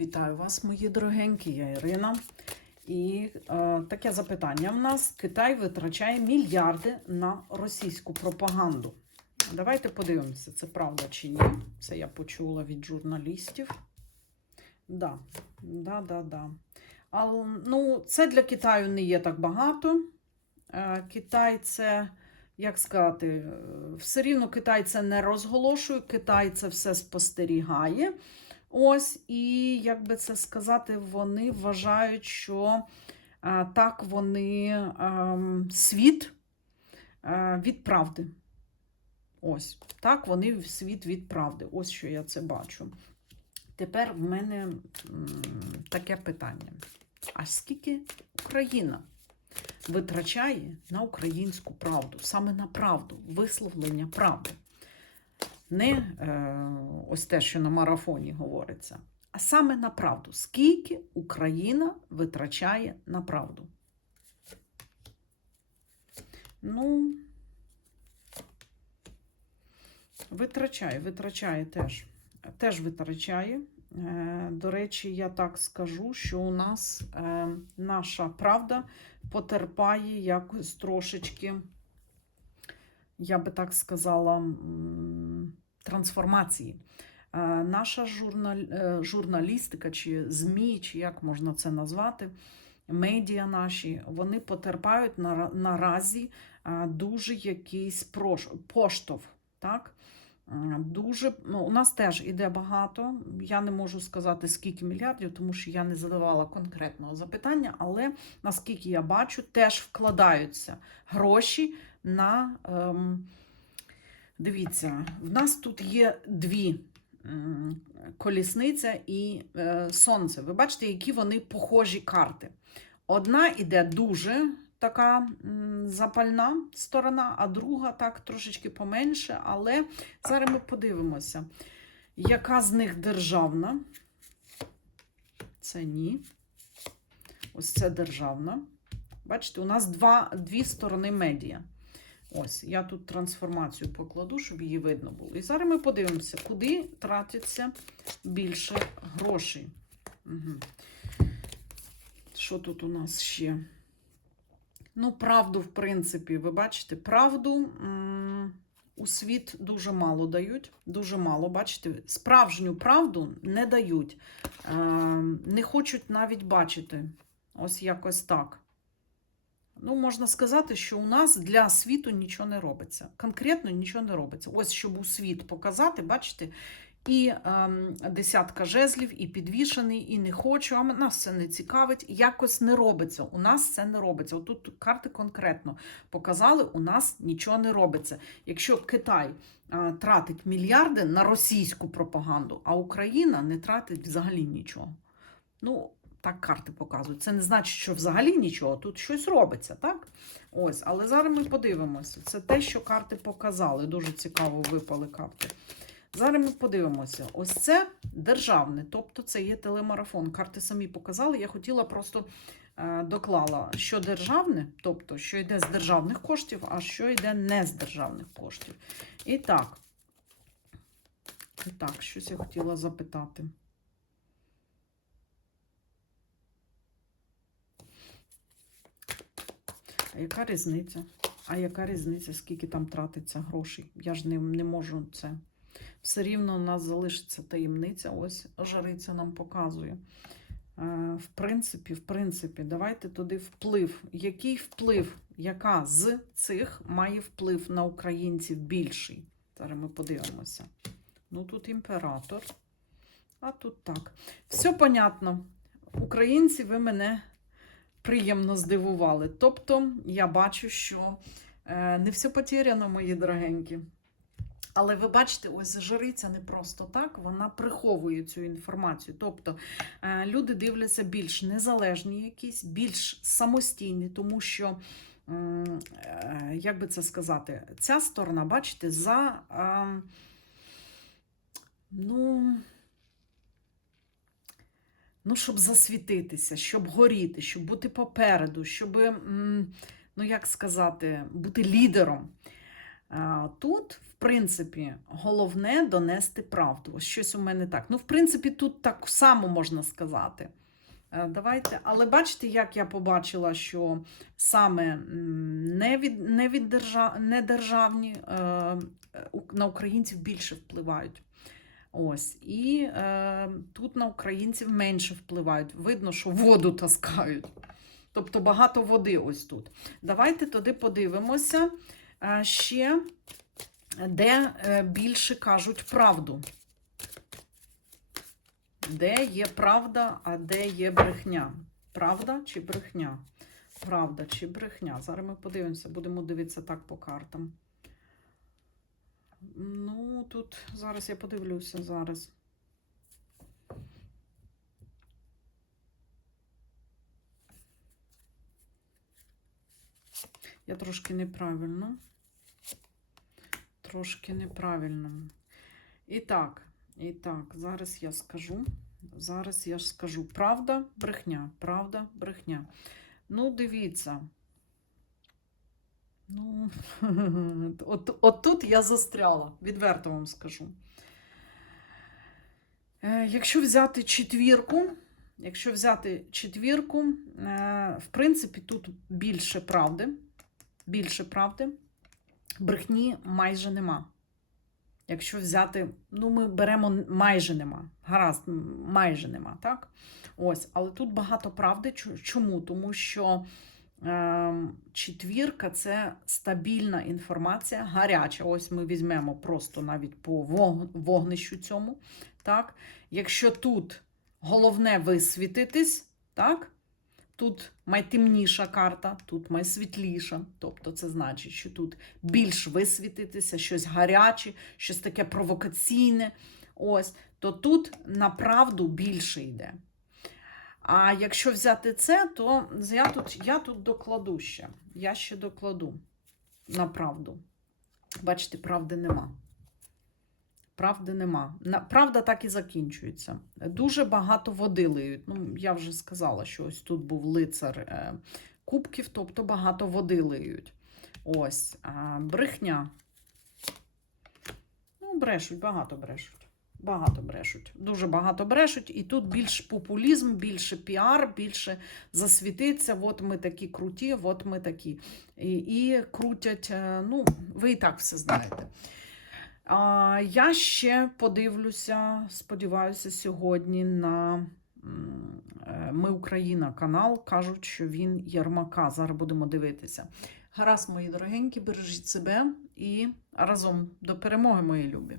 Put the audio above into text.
Вітаю вас, мої дорогенькі, я Ірина. І е, таке запитання в нас: Китай витрачає мільярди на російську пропаганду. Давайте подивимося, це правда чи ні. Це я почула від журналістів. Да, да, да, да. Але, ну, це для Китаю не є так багато. Е, Китай це, як сказати, е, все рівно Китай це не розголошує, Китай це все спостерігає. Ось, і як би це сказати, вони вважають, що так вони а, світ а, від правди. Ось, так вони світ від правди. Ось що я це бачу. Тепер в мене таке питання: а скільки Україна витрачає на українську правду, саме на правду, висловлення правди? Не е, ось те, що на марафоні говориться, а саме на правду. Скільки Україна витрачає на правду? Ну, витрачає, витрачає теж. Теж витрачає. Е, До речі, я так скажу, що у нас е, наша правда потерпає якось трошечки, я би так сказала, трансформації. Наша журнал, журналістика, чи ЗМІ, чи як можна це назвати, медіа наші, вони потерпають на, наразі дуже якийсь поштовх. Дуже, ну, у нас теж іде багато. Я не можу сказати, скільки мільярдів, тому що я не задавала конкретного запитання, але наскільки я бачу, теж вкладаються гроші на. Ем, Дивіться, в нас тут є дві м, колісниця і е, сонце. Ви бачите, які вони похожі карти. Одна іде дуже така запальна сторона, а друга так трошечки поменше. Але зараз ми подивимося, яка з них державна. Це ні. Ось це державна. Бачите, у нас два, дві сторони медіа. Ось, я тут трансформацію покладу, щоб її видно було. І зараз ми подивимося, куди тратиться більше грошей. Угу. Що тут у нас ще? Ну, правду, в принципі, ви бачите, правду у світ дуже мало дають. Дуже мало, бачите, справжню правду не дають. Е, не хочуть навіть бачити. Ось якось так. Ну, можна сказати, що у нас для світу нічого не робиться. Конкретно нічого не робиться. Ось, щоб у світ показати, бачите, і ем, десятка жезлів, і підвішений, і не хочу, а нас це не цікавить. Якось не робиться. У нас це не робиться. Отут карти конкретно показали, у нас нічого не робиться. Якщо Китай е, тратить мільярди на російську пропаганду, а Україна не тратить взагалі нічого. Ну, так карти показують. Це не значить, що взагалі нічого, тут щось робиться, так? Ось, але зараз ми подивимося. Це те, що карти показали. Дуже цікаво випали карти. Зараз ми подивимося. Ось це державне, тобто це є телемарафон. Карти самі показали. Я хотіла просто е, доклала, що державне, тобто, що йде з державних коштів, а що йде не з державних коштів. І так, і так, щось я хотіла запитати. А яка різниця? А яка різниця, скільки там тратиться грошей? Я ж не, не можу це. Все рівно у нас залишиться таємниця. Ось жариця нам показує. Е, в принципі, в принципі, давайте туди вплив. Який вплив, яка з цих має вплив на українців більший? Зараз ми подивимося. Ну, тут імператор, а тут так. Все понятно. Українці, ви мене приємно здивували. Тобто, я бачу, що е, не все потеряно, мої дорогенькі. Але ви бачите, ось жриця не просто так, вона приховує цю інформацію. Тобто е, люди дивляться більш незалежні, якісь, більш самостійні, тому що, е, як би це сказати, ця сторона, бачите, за. ну, ну, щоб засвітитися, щоб горіти, щоб бути попереду, щоб, ну як сказати, бути лідером. А, Тут, в принципі, головне донести правду. Щось у мене так. Ну, в принципі, тут так само можна сказати. Е, Давайте, але бачите, як я побачила, що саме не від, не від держа, не державні е, е, на українців більше впливають. Ось. І е, тут на українців менше впливають. Видно, що воду таскають. Тобто багато води ось тут. Давайте туди подивимося е, ще, де е, більше кажуть правду. Де є правда, а де є брехня? Правда чи брехня? Правда чи брехня? Зараз ми подивимося, будемо дивитися так по картам. Ну, тут зараз я подивлюся зараз. Я трошки неправильно. Трошки неправильно. І так, і так, зараз я скажу. Зараз я ж скажу правда, брехня, правда, брехня. Ну, дивіться. Ну, от, от тут я застряла, відверто вам скажу. Е, Якщо взяти четвірку, якщо взяти четвірку, е, в принципі, тут більше правди. Більше правди. Брехні майже нема. Якщо взяти, ну, ми беремо майже нема. Гаразд, майже нема, так? Ось, але тут багато правди. Чому? Тому що е, четвірка це стабільна інформація, гаряча. Ось ми візьмемо просто навіть по вогнищу цьому. Так? Якщо тут головне висвітитись, так? Тут майтемніша карта, тут майсвітліша. Тобто це значить, що тут більш висвітитися, щось гаряче, щось таке провокаційне. Ось, то тут на правду більше йде. А якщо взяти це, то я тут, я тут докладу ще. Я ще докладу на правду. Бачите, правди нема. Правди нема. Правда так і закінчується. Дуже багато води лиють. Ну, я вже сказала, що ось тут був лицар е, кубків, тобто багато води лиють. Ось. Брехня. Ну, брешуть, багато брешуть. Багато брешуть. Дуже багато брешуть. І тут більш популізм, більше піар, більше засвітиться. От ми такі круті, от ми такі. І, і крутять, е, ну, ви і так все знаєте. Я ще подивлюся, сподіваюся, сьогодні на е, Ми Україна канал. Кажуть, що він Ярмака. Зараз будемо дивитися. Гаразд, мої дорогенькі, бережіть себе і разом до перемоги, мої любі.